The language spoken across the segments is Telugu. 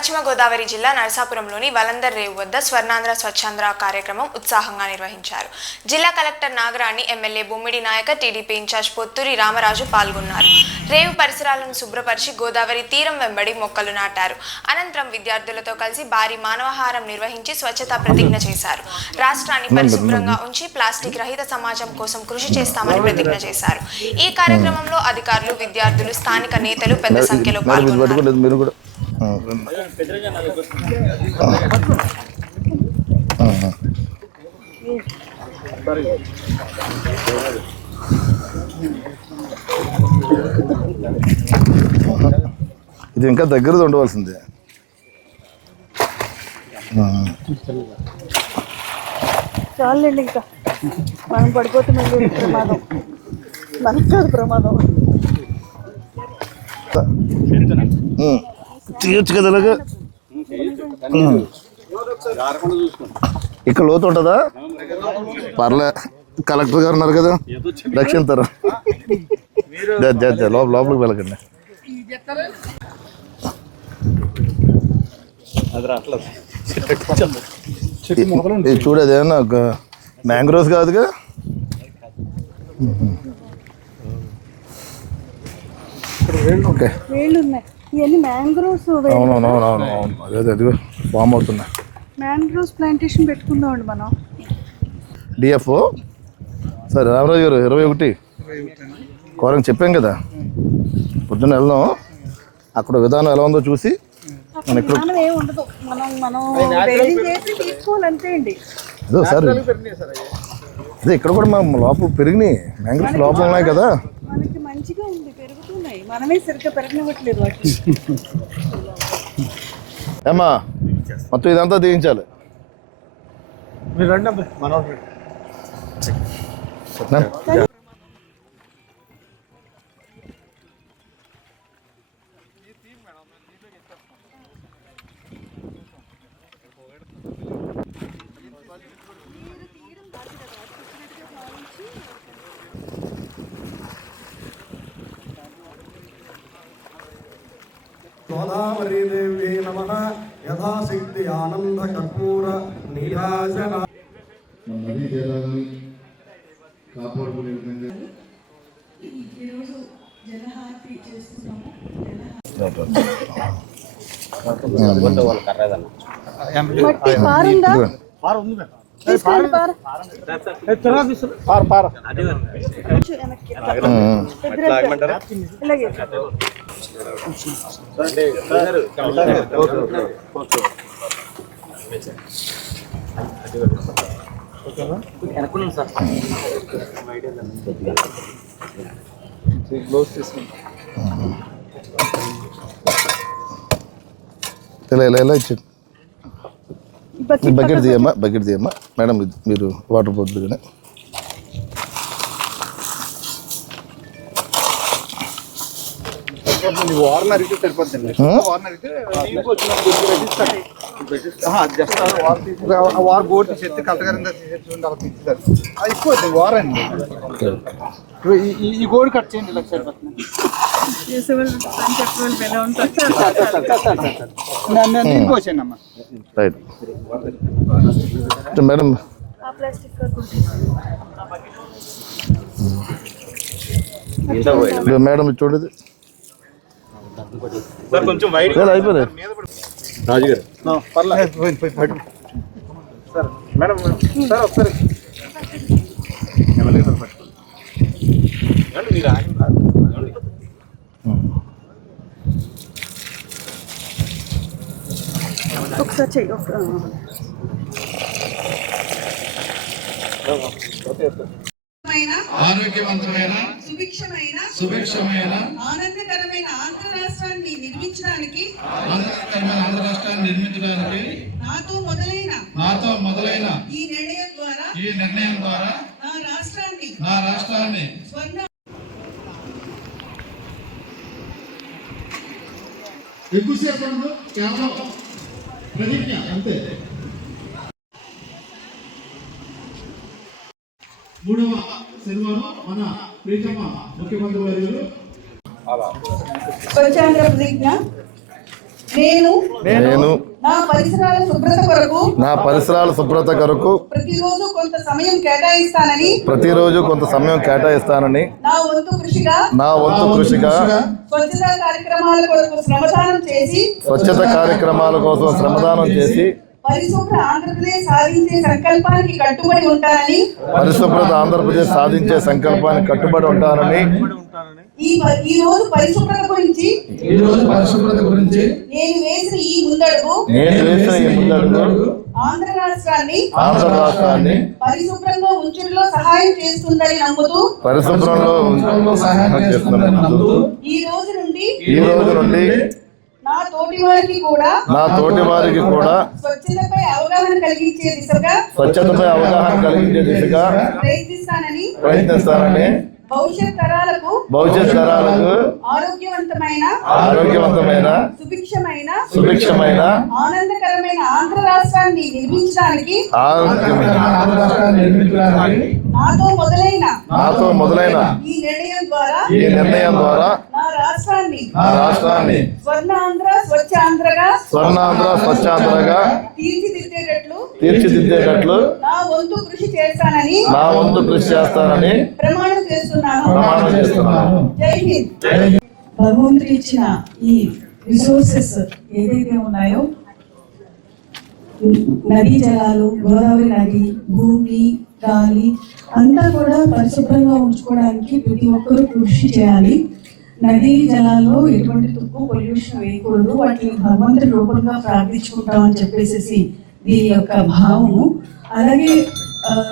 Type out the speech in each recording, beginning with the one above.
పశ్చిమ గోదావరి జిల్లా నరసాపురంలోని వలందర్ రేవు వద్ద స్వర్ణాంధ్ర స్వచ్ఛాంధ్ర కార్యక్రమం ఉత్సాహంగా నిర్వహించారు. జిల్లా కలెక్టర్ నాగరాణి, ఎమ్మెల్యే బొమ్మిడి నాయక, టీడీపీ ఇన్ఛార్జ్ పొత్తూరి రామరాజు పాల్గొన్నారు. రేవు పరిసరాలను శుభ్రపరిచి గోదావరి తీరం వెంబడి మొక్కలు నాటారు. అనంతరం విద్యార్థులతో కలిసి భారీ మానవహారం నిర్వహించి స్వచ్ఛతా ప్రతిజ్ఞ చేశారు. రాష్ట్రాన్ని పరిశుభ్రంగా ఉంచి ప్లాస్టిక్ రహిత సమాజం కోసం కృషి చేస్తామని ప్రతిజ్ఞ చేశారు. ఈ కార్యక్రమంలో అధికారులు, విద్యార్థులు, స్థానిక నేతలు పెద్ద సంఖ్యలో పాల్గొన్నారు. ఇది ఇంకా దగ్గర ఉండవలసిందే. చాలండి, ఇంకా మనం పడిపోతే మళ్ళీ ప్రమాదం, మనకు కాదు ప్రమాదం. తీయచ్చు కదా ఇలాగా. ఇక్కడ లోతు ఉంటుందా? పర్లే, కలెక్టర్ గారు ఉన్నారు కదా, రక్షిస్తారు. లోపలికి వెళ్ళకండి. ఇది చూడేది ఏమన్నా మ్యాంగ్రోవ్స్ కాదుగా. ఓకే, ఇవన్నీ మ్యాంగ్రోవ్స్. అవునవునవునవును, అదే అదిగో ఫామ్ అవుతున్నాయి. మ్యాంగ్రోవ్స్ ప్లాంటేషన్ పెట్టుకుందామండి మనం. డిఎఫ్ఓ సరే రామరాజు గారు 21 కోరం చెప్పాం కదా, పొద్దున్న వెళ్దాం. అక్కడ విధానం ఎలా ఉందో చూసి ఏముండదు, మనం తీసుకోవాలంతే అండి. అదే సార్, అదే ఇక్కడ కూడా మనం లోపల పెరిగినాయి, మ్యాంగ్రోవ్స్ లోపల ఉన్నాయి కదా, మనకి మంచిగా ఉంది, పెరుగుతున్నాయి. మనమే సరిగ్గా పెరగనివ్వట్లేదు వాటిని. ఏమా మొత్తం ఇదంతా దిగించాలి. గోదావరీ దేవి నమః. యథాశక్తి ఆనంద కర్పూర నీరాజన. నదీ జలాన్ని కాపాడుకునే విధంగా ఈరోజు జలహారతి చేస్తున్నాము. మట్టి పారుందా? ఇలా ఇచ్చాడు. బకెట్ తీయమ్మా మేడం, మీరు వాటర్ పోతుంది కానీ. వార్నర్ అయితే సరిపోతుంది. వార్ బోర్డు తీసేస్తే కలెక్టర్ అయిపోతుంది వార్ అండి. ఈ గోడు కట్ చేయండి, ఇలా సరిపోతుంది. పోసాను అమ్మా. రైట్ మేడం, మేడం చూడదు కొంచెం అయిపోయింది. రాజుగారు మేడం సార్ ఒకసారి ఒకసారి చెయ్యి. ఆరోగ్యవంతమైన సుభిక్షమైన ఆనందకరమైన ఆంధ్ర రాష్ట్రాన్ని నిర్మించడానికి నాతో మొదలైన ఈ నిర్ణయం ద్వారా నా రాష్ట్రాన్ని ఎక్కువసేపు కేవలం ప్రతిజ్ఞ అంతే. 3వ శనివారం మన ప్రీతమ ముఖ్యమంత్రి వర్యులు స్వచ్ఛాంధ్ర ప్రతిజ్ఞ నేను నా పరిసరాల శుభ్రత కొరకు నా పరిసరాల శుభ్రత కొరకు ప్రతిరోజు కొంత సమయం కేటాయిస్తానని నా వంతు కృషిగా స్వచ్ఛతా కార్యక్రమాల కొరకు శ్రమదానం చేసి పరిశుభ్ర ఆంధ్రప్రదేశ్ సాధించే సంకల్పానికి కట్టుబడి ఉంటానని ఈ రోజు పరిశుభ్రత గురించి నేను వేసిన ఈ ముందడుగు ఆంధ్ర రాష్ట్రాన్ని పరిశుభ్రంగా ఉంచడంలో సహాయం చేస్తుందని నమ్ముతూ ఈ రోజు నుండి నా తోటి వారికి కూడా స్వచ్ఛతపై అవగాహన కలిగించే దిశగా ప్రయత్నిస్తానని భవిష్యత్ తరాలకు ఆరోగ్యవంతమైన సుభిక్షమైన ఆనందకరమైన ఆంధ్ర రాష్ట్రాన్ని నిర్మించడానికి నాతో మొదలైన ఈ నిర్ణయం ద్వారా నా రాష్ట్రాన్ని స్వర్ణాంధ్ర స్వచ్ఛాంధ్రగా తీర్చిదిద్దేటట్లు నా వంతు కృషి చేస్తానని ప్రమాణం చేస్తున్నాను. జై హింద్. భగవంతుడు ఇచ్చిన ఈ రిసోర్సెస్ ఏదైతే ఉన్నాయో, నదీ జలాలు, గోదావరి నది, భూమి, గాలి అంతా కూడా పరిశుభ్రంగా ఉంచుకోవడానికి ప్రతి ఒక్కరూ కృషి చేయాలి. నదీ జలాల్లో ఎటువంటి తుప్పు, పొల్యూషన్ వేయకూడదు. వాటిని భగవంతుడి రూపంగా ప్రార్థించుకుంటామని చెప్పేసి దీని యొక్క భావము. అలాగే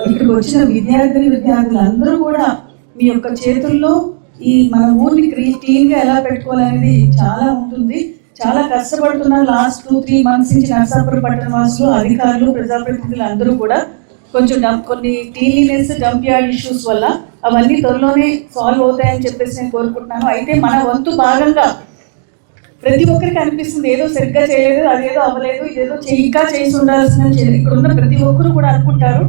ఇక్కడికి వచ్చిన విద్యార్థులు అందరూ కూడా మీ యొక్క చేతుల్లో ఈ మన ఊరిని క్లీన్గా ఎలా పెట్టుకోవాలనేది చాలా ఉంటుంది. చాలా కష్టపడుతున్నారు. లాస్ట్ 2-3 months నుంచి నర్సాపురం పట్టణ వాసులు, అధికారులు, ప్రజాప్రతినిధులు అందరూ కూడా కొంచెం కొన్ని క్లీన్లీనెస్, డంప్ యార్డ్ ఇష్యూస్ వల్ల అవన్నీ త్వరలోనే సాల్వ్ అవుతాయని చెప్పేసి నేను కోరుకుంటున్నాను. అయితే మన వంతు భాగంగా ప్రతి ఒక్కరికి అనిపిస్తుంది ఏదో సరిగ్గా చేయలేదు, అదేదో అవ్వలేదు, ఇదేదో ఇంకా చేసి ఉండాల్సిన. ఇక్కడ ఉన్న ప్రతి ఒక్కరు కూడా అనుకుంటారు.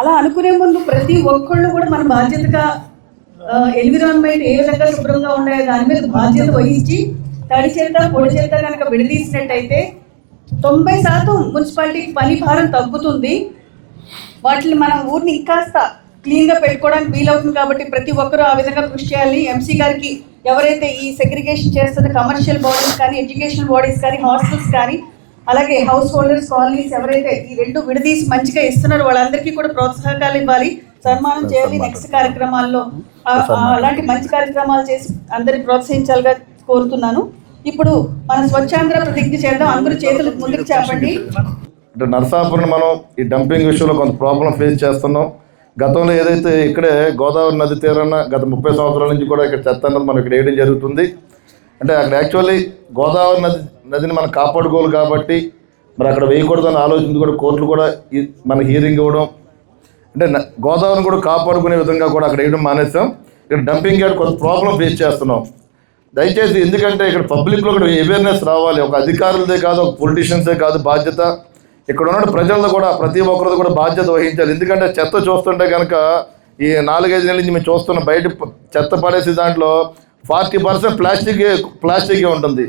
అలా అనుకునే ముందు ప్రతి ఒక్కళ్ళు కూడా మన బాధ్యతగా ఎన్విరాన్మెంట్ ఏ విధంగా శుభ్రంగా ఉండే దాని మీద బాధ్యత వహించి తడి చెత్త, పొడి చెత్త కనుక విడదీసినట్టయితే 90% మున్సిపాలిటీకి పని భారం తగ్గుతుంది. వాటిని మన ఊరిని ఇంకాస్త క్లీన్గా పెట్టుకోవడానికి వీలవుతుంది. కాబట్టి ప్రతి ఒక్కరూ ఆ విధంగా కృషి చేయాలి. ఎంసీ గారికి ఎవరైతే ఈ సెగ్రిగేషన్ చేస్తున్న కమర్షియల్ బాడీస్ కానీ, ఎడ్యుకేషనల్ బాడీస్ కానీ, హాస్టల్స్ కానీ, అలాగే హౌస్ హోల్డర్స్ కాలనీస్ ఎవరైతే ఈ రెండు విడదీసి మంచిగా ఇస్తున్నారో వాళ్ళందరికీ కూడా ప్రోత్సాహకాలు ఇవ్వాలి, సన్మానం చేయాలి. నెక్స్ట్ కార్యక్రమాల్లో అలాంటి మంచి కార్యక్రమాలు చేసి అందరిని ప్రోత్సహించాలిగా కోరుతున్నాను. ఇప్పుడు మన స్వచ్ఛాంధ్ర ప్రతిజ్ఞ చేద్దాం. అందరూ చేతులు ముందుకు చాపండి. అంటే నరసాపురం మనం ఈ డంపింగ్ విషయంలో కొంత ప్రాబ్లం ఫేస్ చేస్తున్నాం. గతంలో ఏదైతే ఇక్కడే గోదావరి నది తీరాన గత 30 సంవత్సరాల నుంచి కూడా ఇక్కడ చెత్త అన్నది మనం ఇక్కడ వేయడం జరుగుతుంది. అంటే అక్కడ యాక్చువల్లీ గోదావరి నదిని మనం కాపాడుకోవాలి కాబట్టి మరి అక్కడ వేయకూడదని ఆలోచించి కూడా కోర్టులు కూడా మన హీరింగ్ ఇవ్వడం, అంటే గోదావరిని కూడా కాపాడుకునే విధంగా కూడా అక్కడ వేయడం మానేస్తాం. ఇక్కడ డంపింగ్ యార్డ్ కొంత ప్రాబ్లం ఫేస్ చేస్తున్నాం. దయచేసి ఎందుకంటే ఇక్కడ పబ్లిక్లో కూడా అవేర్నెస్ రావాలి. ఒక అధికారులదే కాదు, ఒక పొలిటీషియన్సే కాదు బాధ్యత, ఇక్కడ ఉన్న ప్రజల్లో కూడా ప్రతి ఒక్కరిది కూడా బాధ్యత వహించాలి. ఎందుకంటే చెత్త చూస్తుంటే కనుక ఈ 4-5 నెలల నుంచి మేము చూస్తున్న బయట చెత్త పడేసి దాంట్లో 40% ప్లాస్టికే ఉంటుంది.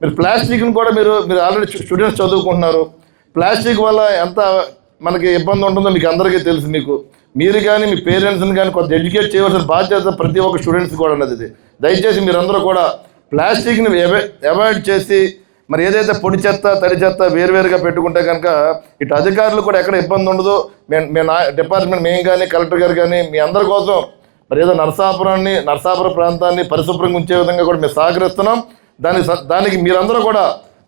మీరు ప్లాస్టిక్ని కూడా మీరు ఆల్రెడీ స్టూడెంట్స్ చదువుకుంటున్నారు. ప్లాస్టిక్ వల్ల ఎంత మనకి ఇబ్బంది ఉంటుందో మీకు అందరికీ తెలుసు. మీరు కానీ మీ పేరెంట్స్ని కానీ కొంత ఎడ్యుకేట్ చేయవలసిన బాధ్యత ప్రతి ఒక్క స్టూడెంట్స్ కూడా ఉన్నది. ఇది దయచేసి మీరందరూ కూడా ప్లాస్టిక్ని అవాయిడ్ చేసి మరి ఏదైతే పొడి చెత్త, తడి చెత్త వేరువేరుగా పెట్టుకుంటే కనుక ఇటు అధికారులు కూడా ఎక్కడ ఇబ్బంది ఉండదు. మేము డిపార్ట్మెంట్ మేము కానీ, కలెక్టర్ గారు కానీ మీ అందరి కోసం మరి ఏదో నరసాపురం ప్రాంతాన్ని పరిశుభ్రంగా ఉంచే విధంగా కూడా మేము సహకరిస్తున్నాం. దానికి మీరందరూ కూడా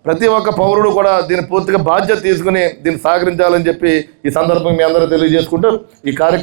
ప్రతి ఒక్క పౌరుడు కూడా దీన్ని పూర్తిగా బాధ్యత తీసుకుని దీన్ని సహకరించాలని చెప్పి ఈ సందర్భంగా మీ అందరూ తెలియజేసుకుంటూ ఈ కార్యక్రమం